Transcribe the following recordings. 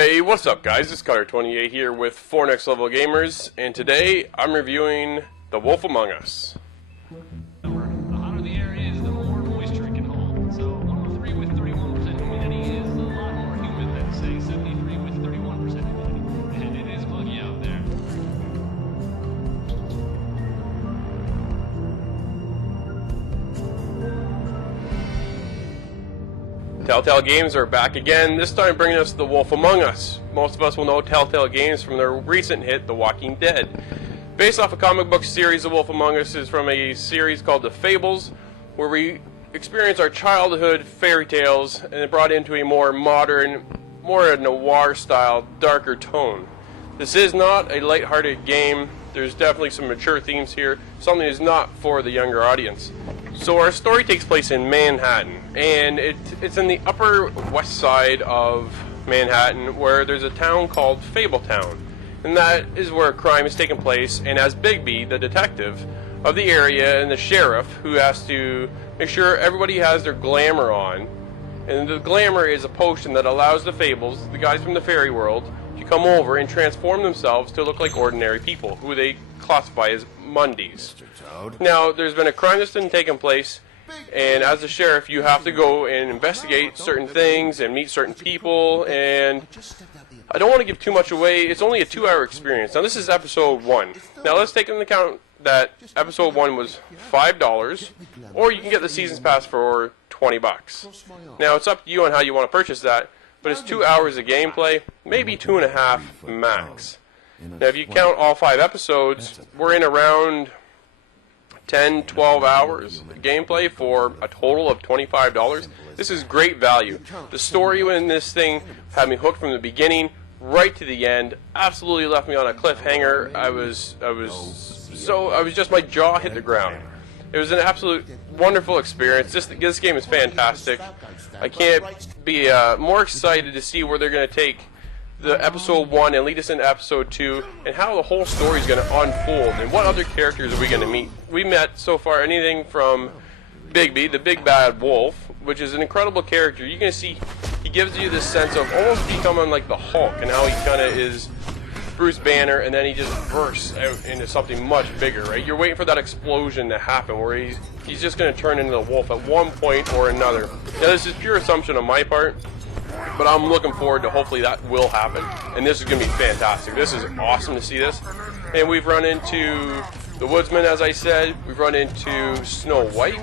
Hey, what's up guys? It's Kutter28 here with 4 Next Level Gamers, and today I'm reviewing The Wolf Among Us. The hotter the air is, the more moisture it can hold. So 103 with 31% humidity is a lot more humid than, say, 73 with 31% humidity. And it is muggy out there. Telltale Games are back again, this time bringing us The Wolf Among Us. Most of us will know Telltale Games from their recent hit, The Walking Dead. Based off a comic book series, The Wolf Among Us is from a series called The Fables, where we experience our childhood fairy tales and brought into a more modern, more noir-style, darker tone. This is not a lighthearted game. There's definitely some mature themes here, something that is not for the younger audience. So our story takes place in Manhattan, and it's in the upper west side of Manhattan, where there's a town called Fabletown, and that is where a crime is taking place, and as Bigby, the detective of the area, and the sheriff, who has to make sure everybody has their glamour on, and the glamour is a potion that allows the Fables, the guys from the fairy world, to come over and transform themselves to look like ordinary people, who they classify as Mundies. Now, there's been a crime that's been taking place, and as a sheriff, you have to go and investigate certain things and meet certain people, and I don't want to give too much away. It's only a 2-hour experience. Now, this is episode 1. Now, let's take into account that episode 1 was $5, or you can get the season's pass for $20. Now, it's up to you on how you want to purchase that, but it's 2 hours of gameplay, maybe 2.5 max. Now, if you count all 5 episodes, we're in around 10-12 hours of gameplay for a total of $25. This is great value. The story in this thing had me hooked from the beginning right to the end. Absolutely left me on a cliffhanger. I was just, my jaw hit the ground. It was an absolute wonderful experience. This game is fantastic. I can't be more excited to see where they're going to take the episode 1 and lead us into episode 2, and how the whole story is going to unfold, and what other characters are we going to meet. We met so far anything from Bigby, the big bad wolf, which is an incredible character. You can see he gives you this sense of almost becoming like the Hulk, and how he kind of is Bruce Banner, and then he just bursts out into something much bigger, right? You're waiting for that explosion to happen where he's just going to turn into the wolf at one point or another. Now, this is pure assumption on my part, but I'm looking forward to hopefully that will happen, and this is going to be fantastic. This is awesome to see this. And we've run into the Woodsman, as I said. We've run into Snow White.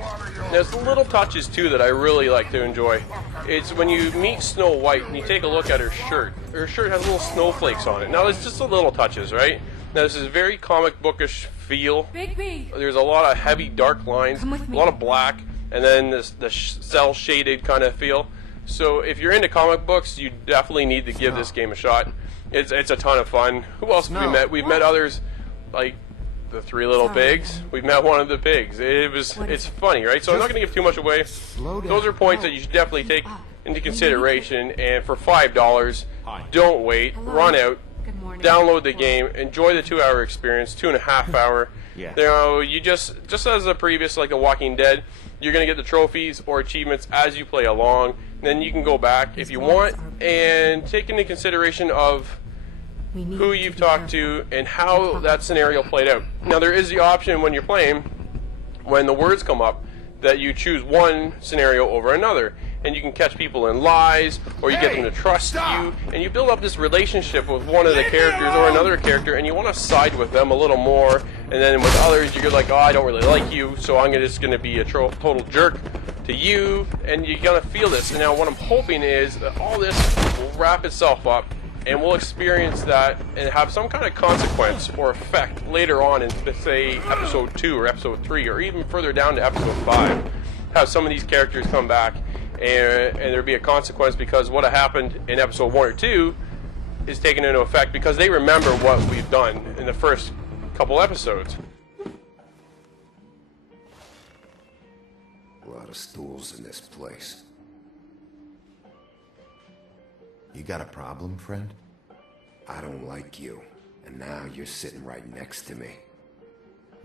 There's little touches, too, that I really like to enjoy. It's when you meet Snow White and you take a look at her shirt. Her shirt has little snowflakes on it. Now, it's just the little touches, right? Now, this is very comic bookish feel. Bigby. There's a lot of heavy, dark lines, a lot of black, and then the cel-shaded kind of feel. So if you're into comic books, you definitely need to give this game a shot. It's a ton of fun. Who else have we met? We've met others like the 3 Little Pigs. We've met one of the pigs. It's funny, right? So I'm not going to give too much away. Those are points that you should definitely take into consideration. And for $5, don't wait. Run out. Download the game. Enjoy the 2-hour experience. 2.5 hour. You know, you just as the previous, like The Walking Dead, you're going to get the trophies or achievements as you play along. Then you can go back if you want and take into consideration of who you've talked to and how that scenario played out. Now, there is the option when you're playing, when the words come up, that you choose one scenario over another, and you can catch people in lies, or you get them to trust you, and you build up this relationship with one of the characters or another character, and you want to side with them a little more. And then with others, you're like, oh, I don't really like you, so I'm just going to be a total jerk to you, and you're going to feel this. And now what I'm hoping is that all this will wrap itself up, and we'll experience that and have some kind of consequence or effect later on in, say, episode 2 or episode 3, or even further down to episode 5. Have some of these characters come back, and there'll be a consequence because what happened in episode 1 or 2 is taken into effect because they remember what we've done in the first couple episodes. A lot of stools in this place. You got a problem, friend? I don't like you, and now you're sitting right next to me.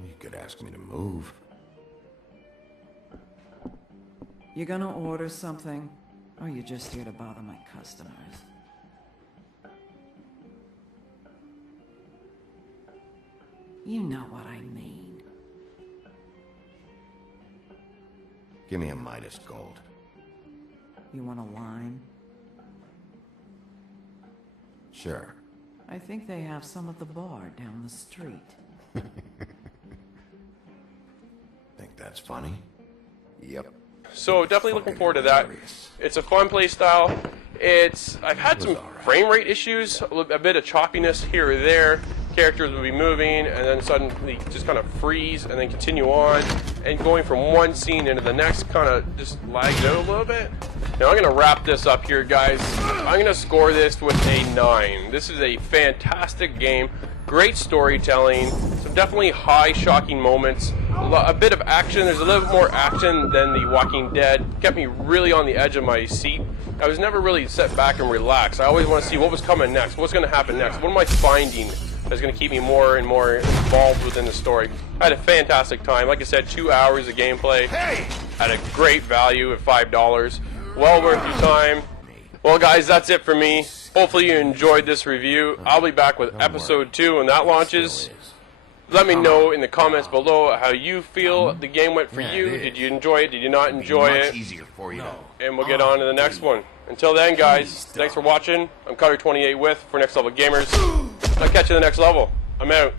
You could ask me to move. You gonna order something? Or you just here to bother my customers? You know what I mean. Give me a Midas Gold. You want a lime? Sure. I think they have some at the bar down the street. Think that's funny? Yep. So definitely looking forward to that. It's a fun play style. I've had some frame rate issues, a bit of choppiness here or there. Characters will be moving and then suddenly just kind of freeze and then continue on, and going from one scene into the next kind of just lags out a little bit. Now I'm going to wrap this up here, guys. I'm going to score this with a 9. This is a fantastic game. Great storytelling. Some definitely high shocking moments. A bit of action. There's a little bit more action than The Walking Dead. Kept me really on the edge of my seat. I was never really set back and relaxed. I always want to see what was coming next. What's going to happen next? What am I finding that's going to keep me more and more involved within the story? I had a fantastic time. Like I said, 2 hours of gameplay. At a great value at $5. Well worth your time. Well, guys, that's it for me. Hopefully you enjoyed this review. I'll be back with episode 2 when that launches. Let me know in the comments below how you feel the game went for you. Did you enjoy it? Did you not enjoy it? Easier for you. And we'll get on to the next one. Until then, guys, thanks for watching. I'm Kutter28 with For Next Level Gamers. I'll catch you in the next level. I'm out.